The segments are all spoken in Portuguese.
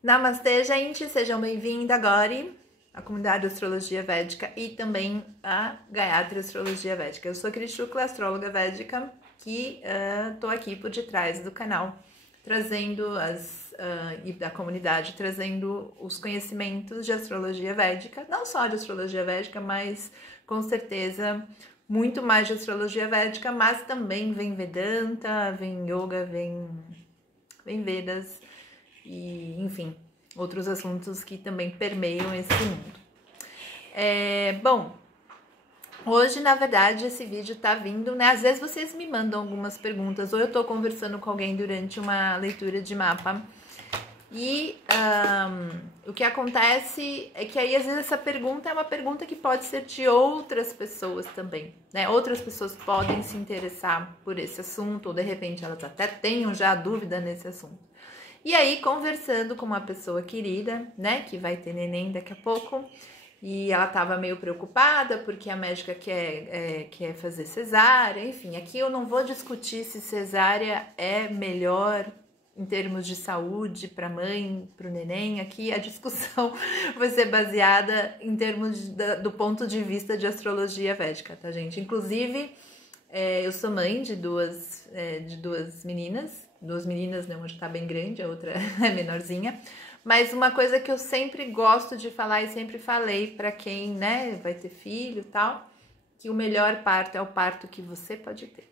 Namastê, gente! Sejam bem-vindos a Gauri, a comunidade de astrologia védica e também a Gayatri Astrologia Védica. Eu sou Cris Shukla, astróloga védica, que estou aqui por detrás do canal, trazendo e da comunidade, trazendo os conhecimentos de astrologia védica, não só de astrologia védica, mas com certeza muito mais de astrologia védica, mas também vem Vedanta, vem Yoga, vem Vedas, e, enfim, outros assuntos que também permeiam esse mundo. Bom, hoje, na verdade, esse vídeo tá vindo, né? Às vezes vocês me mandam algumas perguntas, ou eu tô conversando com alguém durante uma leitura de mapa, e o que acontece é que aí, às vezes, essa pergunta é uma pergunta que pode ser de outras pessoas também, né? Outras pessoas podem se interessar por esse assunto, ou de repente elas até tenham já dúvida nesse assunto. E aí, conversando com uma pessoa querida, né, que vai ter neném daqui a pouco, e ela tava meio preocupada porque a médica quer fazer cesárea, enfim, aqui eu não vou discutir se cesárea é melhor em termos de saúde para a mãe, para o neném. Aqui a discussão vai ser baseada em termos do ponto de vista de astrologia védica, tá, gente? Inclusive, eu sou mãe de duas meninas, né? Uma já tá bem grande, a outra é menorzinha. Mas uma coisa que eu sempre gosto de falar e sempre falei para quem, né, vai ter filho e tal, que o melhor parto é o parto que você pode ter,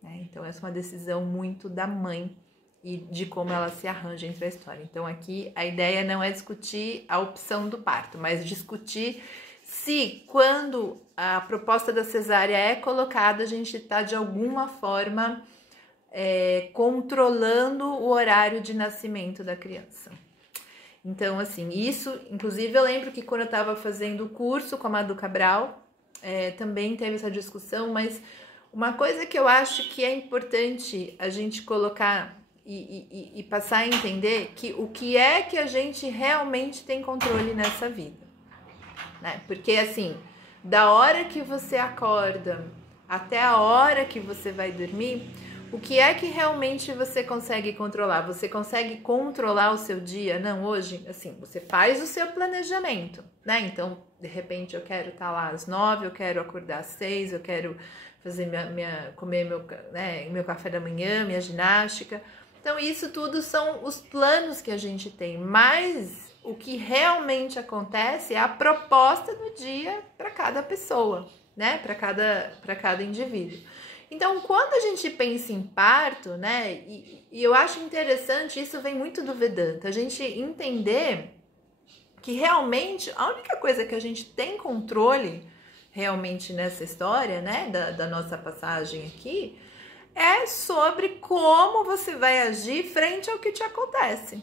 né? Então essa é uma decisão muito da mãe e de como ela se arranja entre a história. Então aqui a ideia não é discutir a opção do parto, mas discutir se quando a proposta da cesárea é colocada, a gente está de alguma forma controlando o horário de nascimento da criança. Então, assim, isso, inclusive eu lembro que quando eu estava fazendo o curso com a Madu Cabral, também teve essa discussão, mas uma coisa que eu acho que é importante a gente colocar e passar a entender que o que é que a gente realmente tem controle nessa vida, né? Porque, assim, da hora que você acorda até a hora que você vai dormir, o que é que realmente você consegue controlar? Você consegue controlar o seu dia? Não, hoje, assim, você faz o seu planejamento, né? Então, de repente, eu quero estar lá às 9, eu quero acordar às 6, eu quero fazer comer meu café da manhã, minha ginástica. Então, isso tudo são os planos que a gente tem, mas o que realmente acontece é a proposta do dia para cada pessoa, né? Para cada indivíduo. Então, quando a gente pensa em parto, né, e eu acho interessante, isso vem muito do Vedanta, a gente entender que realmente a única coisa que a gente tem controle realmente nessa história, né, da nossa passagem aqui, é sobre como você vai agir frente ao que te acontece,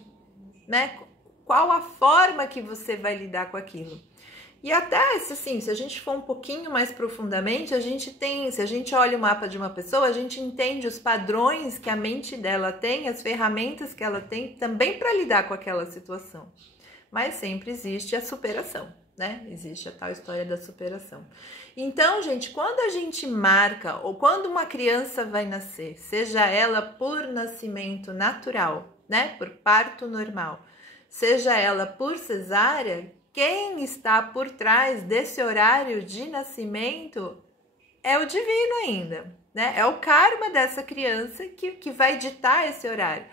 né? Qual a forma que você vai lidar com aquilo. E até, assim, se a gente for um pouquinho mais profundamente, se a gente olha o mapa de uma pessoa, a gente entende os padrões que a mente dela tem, as ferramentas que ela tem também para lidar com aquela situação. Mas sempre existe a superação, né? Existe a tal história da superação. Então, gente, quando a gente marca, ou quando uma criança vai nascer, seja ela por nascimento natural, né? Por parto normal, seja ela por cesárea, quem está por trás desse horário de nascimento é o divino ainda, né? É o karma dessa criança que vai ditar esse horário.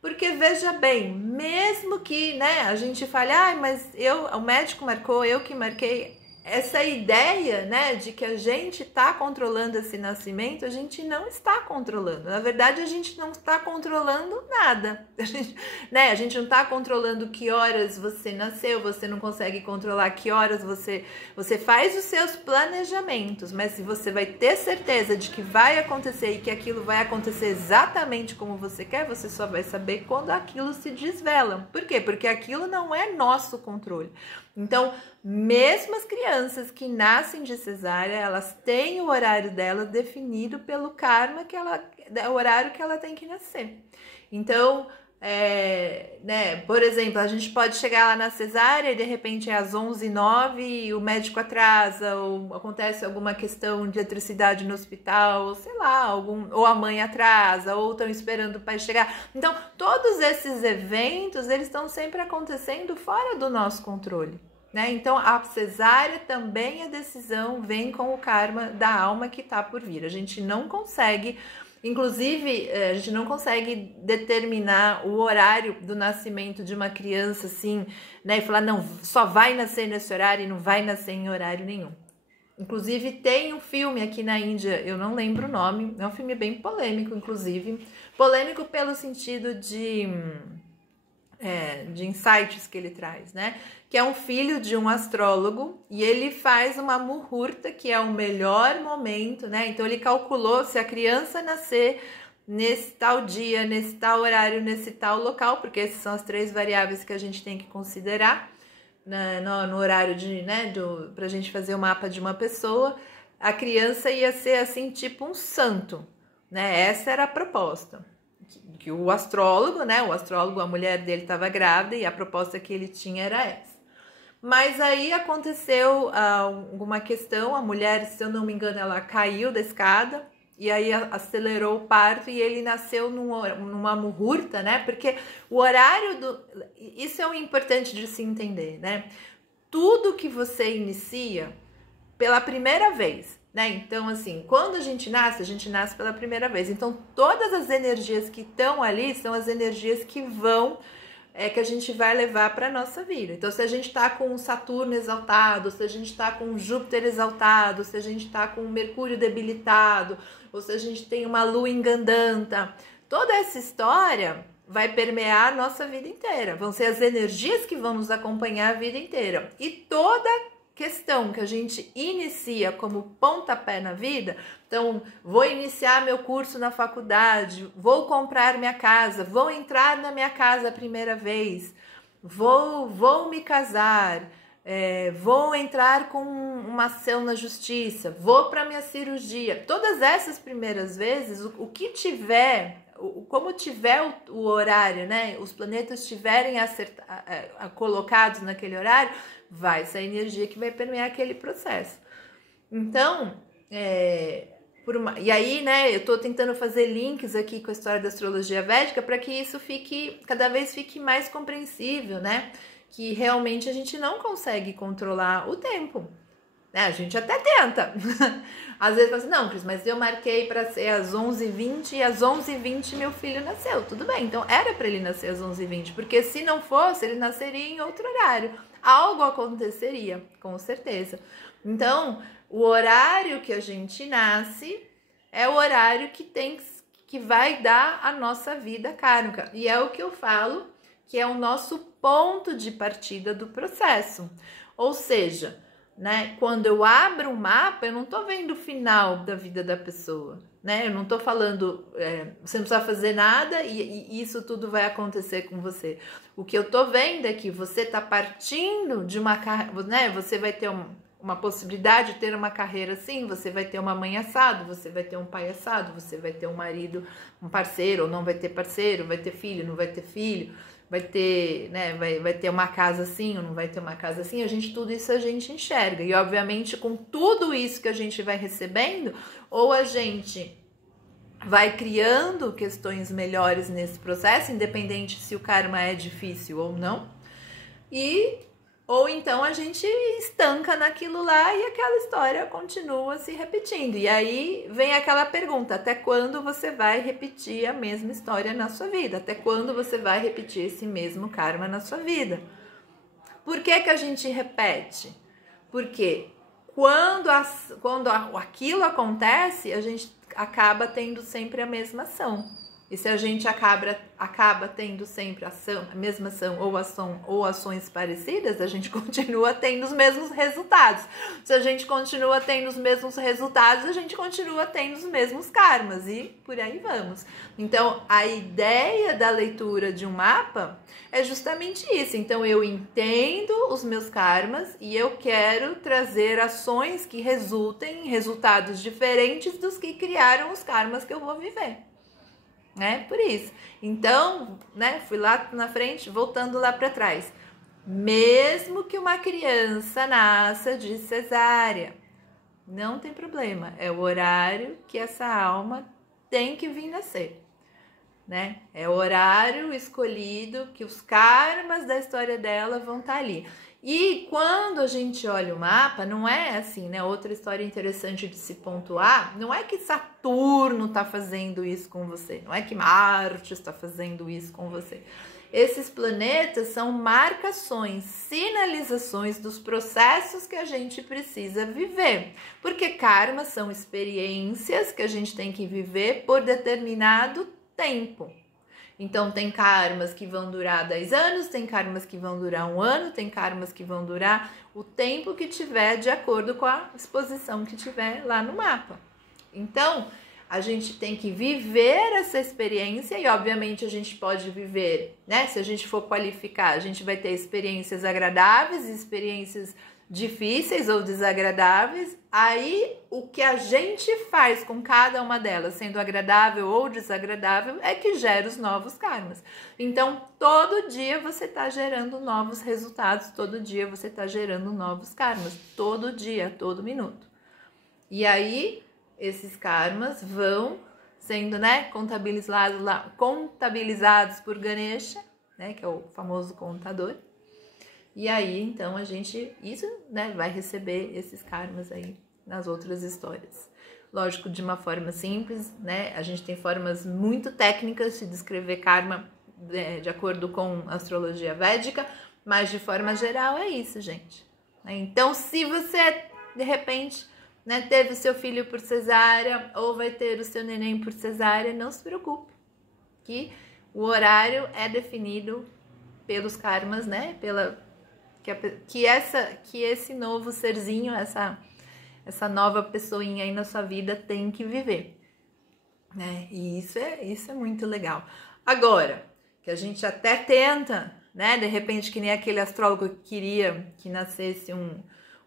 Porque, veja bem, mesmo que, né, a gente fale, mas o médico marcou, eu que marquei, essa ideia, né, de que a gente está controlando esse nascimento, a gente não está controlando. Na verdade, a gente não está controlando nada. A gente não está controlando que horas você nasceu, você não consegue controlar que horas você faz os seus planejamentos, mas se você vai ter certeza de que vai acontecer e que aquilo vai acontecer exatamente como você quer, você só vai saber quando aquilo se desvela. Por quê? Porque aquilo não é nosso controle. Então, mesmo as crianças que nascem de cesárea, elas têm o horário delas definido pelo karma, o horário que ela tem que nascer. Então, né? Por exemplo, a gente pode chegar lá na cesárea e de repente é às 11h09 e o médico atrasa, ou acontece alguma questão de eletricidade no hospital, ou sei lá, ou a mãe atrasa, ou estão esperando o pai chegar. Então, todos esses eventos, eles estão sempre acontecendo fora do nosso controle, né? Então, a cesárea também, a decisão vem com o karma da alma que está por vir. A gente não consegue... Inclusive, a gente não consegue determinar o horário do nascimento de uma criança, assim, né? E falar, não, só vai nascer nesse horário e não vai nascer em horário nenhum. Inclusive, tem um filme aqui na Índia, eu não lembro o nome, é um filme bem polêmico, inclusive. Polêmico pelo sentido de insights que ele traz, né? Que é um filho de um astrólogo e ele faz uma muhurta, que é o melhor momento, né? Então ele calculou se a criança nascer nesse tal dia, nesse tal horário, nesse tal local, porque essas são as 3 variáveis que a gente tem que considerar no horário pra gente fazer o mapa de uma pessoa. A criança ia ser assim, tipo um santo, né? Essa era a proposta. Que o astrólogo, né? O astrólogo, a mulher dele estava grávida e a proposta que ele tinha era essa. Mas aí aconteceu alguma questão, a mulher, se eu não me engano, ela caiu da escada e aí acelerou o parto e ele nasceu numa muhurta, né? Porque o horário isso é o importante de se entender, né? Tudo que você inicia pela primeira vez, né? Então, assim, quando a gente nasce pela primeira vez. Então, todas as energias que estão ali são as energias que que a gente vai levar para a nossa vida. Então, se a gente está com Saturno exaltado, se a gente está com Júpiter exaltado, se a gente está com Mercúrio debilitado, ou se a gente tem uma Lua em Gandanta, toda essa história vai permear a nossa vida inteira. Vão ser as energias que vão nos acompanhar a vida inteira. E toda questão que a gente inicia como pontapé na vida, então vou iniciar meu curso na faculdade, vou comprar minha casa, vou entrar na minha casa a primeira vez, vou me casar, vou entrar com uma ação na justiça, vou para minha cirurgia. Todas essas primeiras vezes, o que tiver, como tiver o horário, né? Os planetas estiverem colocados naquele horário, vai ser a energia que vai permear aquele processo. Então, e aí, né, eu tô tentando fazer links aqui com a história da astrologia védica para que isso cada vez fique mais compreensível, né? Que realmente a gente não consegue controlar o tempo. A gente até tenta. Às vezes fala assim, não, Cris, mas eu marquei para ser às 11h20 e às 11h20 meu filho nasceu. Tudo bem, então era para ele nascer às 11h20, porque se não fosse, ele nasceria em outro horário. Algo aconteceria, com certeza. Então, o horário que a gente nasce é o horário que vai dar a nossa vida kármica. E é o que eu falo, que é o nosso ponto de partida do processo. Ou seja, né, quando eu abro um mapa, eu não tô vendo o final da vida da pessoa, né? Eu não tô falando, você não precisa fazer nada e isso tudo vai acontecer com você. O que eu tô vendo é que você tá partindo de uma carreira, né? Você vai ter uma possibilidade de ter uma carreira assim, você vai ter uma mãe assado, você vai ter um pai assado, você vai ter um marido, um parceiro, ou não vai ter parceiro, vai ter filho, não vai ter filho, vai ter, né, vai ter uma casa assim ou não vai ter uma casa assim, tudo isso a gente enxerga. E obviamente com tudo isso que a gente vai recebendo, ou a gente vai criando questões melhores nesse processo, independente se o karma é difícil ou não, ou então a gente estanca naquilo lá e aquela história continua se repetindo. E aí vem aquela pergunta, até quando você vai repetir a mesma história na sua vida? Até quando você vai repetir esse mesmo karma na sua vida? Por que que a gente repete? Porque quando aquilo acontece, a gente acaba tendo sempre a mesma ação. E se a gente acaba tendo sempre a mesma ação ou ações parecidas, a gente continua tendo os mesmos resultados. Se a gente continua tendo os mesmos resultados, a gente continua tendo os mesmos karmas e por aí vamos. Então, a ideia da leitura de um mapa é justamente isso. Então, eu entendo os meus karmas e eu quero trazer ações que resultem em resultados diferentes dos que criaram os karmas que eu vou viver. né? Por isso. Então, né, fui lá na frente, voltando lá para trás. Mesmo que uma criança nasça de cesárea, não tem problema. É o horário que essa alma tem que vir nascer, né? É o horário escolhido que os karmas da história dela vão estar ali. E quando a gente olha o mapa, não é assim, né? Outra história interessante de se pontuar, não é que Saturno está fazendo isso com você, não é que Marte está fazendo isso com você. Esses planetas são marcações, sinalizações dos processos que a gente precisa viver. Porque karmas são experiências que a gente tem que viver por determinado tempo. Então, tem karmas que vão durar 10 anos, tem karmas que vão durar 1 ano, tem karmas que vão durar o tempo que tiver de acordo com a exposição que tiver lá no mapa. Então, a gente tem que viver essa experiência e, obviamente, a gente pode viver, né? Se a gente for qualificar, a gente vai ter experiências agradáveis, experiências difíceis ou desagradáveis. Aí, o que a gente faz com cada uma delas, sendo agradável ou desagradável, é que gera os novos karmas. Então, todo dia você está gerando novos resultados, todo dia você está gerando novos karmas, todo dia, todo minuto. E aí, esses karmas vão sendo, né, contabilizados por Ganesha, né, que é o famoso contador. E aí, então, né, vai receber esses karmas aí nas outras histórias. Lógico, de uma forma simples, né? A gente tem formas muito técnicas de descrever karma de acordo com a astrologia védica, mas de forma geral é isso, gente. Então, se você, de repente, né, teve o seu filho por cesárea ou vai ter o seu neném por cesárea, não se preocupe, que o horário é definido pelos karmas, né? Que esse novo serzinho, essa nova pessoinha aí na sua vida tem que viver, né? E isso é muito legal. Agora, que a gente até tenta, né? De repente, que nem aquele astrólogo que queria que nascesse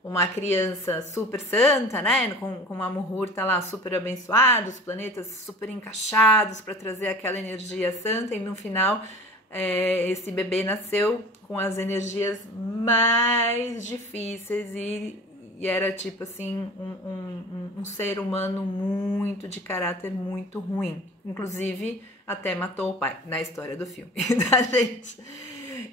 uma criança super santa, né? Com uma muhurta lá super abençoada, os planetas super encaixados para trazer aquela energia santa, e no final esse bebê nasceu com as energias mais difíceis e era tipo assim um ser humano muito de caráter muito ruim, inclusive até matou o pai na história do filme da gente.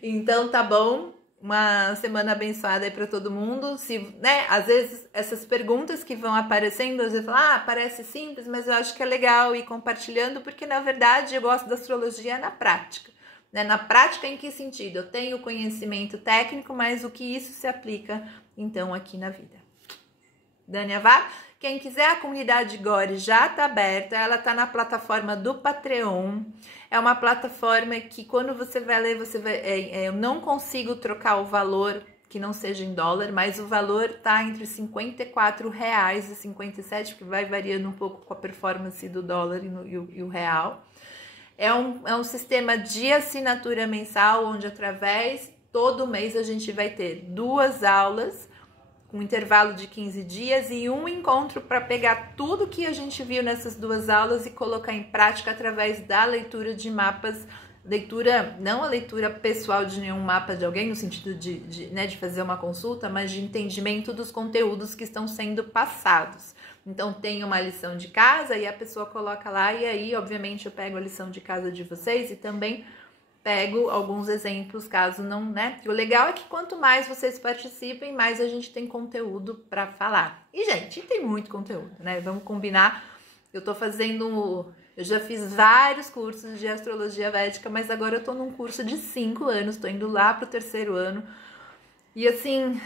Então tá bom, uma semana abençoada aí para todo mundo. Se, né, às vezes essas perguntas que vão aparecendo, às vezes falam, parece simples, mas eu acho que é legal ir compartilhando, porque na verdade eu gosto da astrologia na prática. Na prática, em que sentido? Eu tenho conhecimento técnico, mas o que isso se aplica, então, aqui na vida. Dani Avar, quem quiser, a comunidade Gore já está aberta, ela está na plataforma do Patreon. É uma plataforma que, quando você vai ler, eu não consigo trocar o valor que não seja em dólar, mas o valor está entre R$54 e R$57, porque vai variando um pouco com a performance do dólar e o real. É um sistema de assinatura mensal, onde através, todo mês a gente vai ter 2 aulas, com um intervalo de 15 dias e um encontro para pegar tudo que a gente viu nessas 2 aulas e colocar em prática através da leitura de mapas, não a leitura pessoal de nenhum mapa de alguém, no sentido de fazer uma consulta, mas de entendimento dos conteúdos que estão sendo passados. Então, tem uma lição de casa e a pessoa coloca lá, e aí, obviamente, eu pego a lição de casa de vocês e também pego alguns exemplos, caso não, né? O legal é que quanto mais vocês participem, mais a gente tem conteúdo para falar. E, gente, tem muito conteúdo, né? Vamos combinar. Eu já fiz vários cursos de astrologia védica, mas agora eu tô num curso de 5 anos, tô indo lá pro 3º ano. E, assim,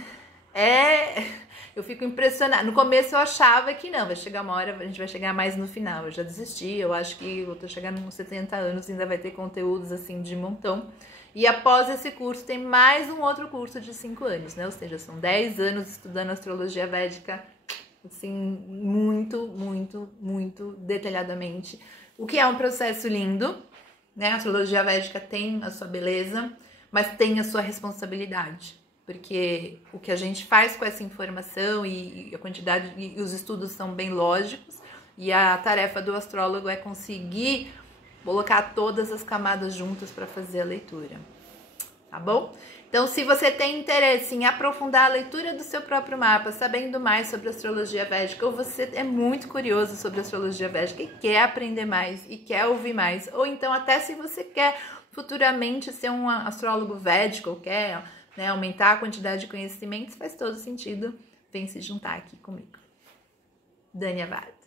eu fico impressionada. No começo eu achava que não, vai chegar uma hora, a gente vai chegar mais no final. Eu já desisti, eu acho que eu tô chegando nos 70 anos, ainda vai ter conteúdos assim de montão. E após esse curso tem mais um outro curso de 5 anos, né? Ou seja, são 10 anos estudando astrologia védica, assim, muito, muito, muito detalhadamente. O que é um processo lindo, né? A astrologia védica tem a sua beleza, mas tem a sua responsabilidade. Porque o que a gente faz com essa informação e a quantidade, e os estudos são bem lógicos, e a tarefa do astrólogo é conseguir colocar todas as camadas juntas para fazer a leitura, tá bom? Então, se você tem interesse em aprofundar a leitura do seu próprio mapa, sabendo mais sobre astrologia védica, ou você é muito curioso sobre astrologia védica e quer aprender mais e quer ouvir mais, ou então até se você quer futuramente ser um astrólogo védico, ou quer, né, aumentar a quantidade de conhecimentos, faz todo sentido, vem se juntar aqui comigo. Dani Avar.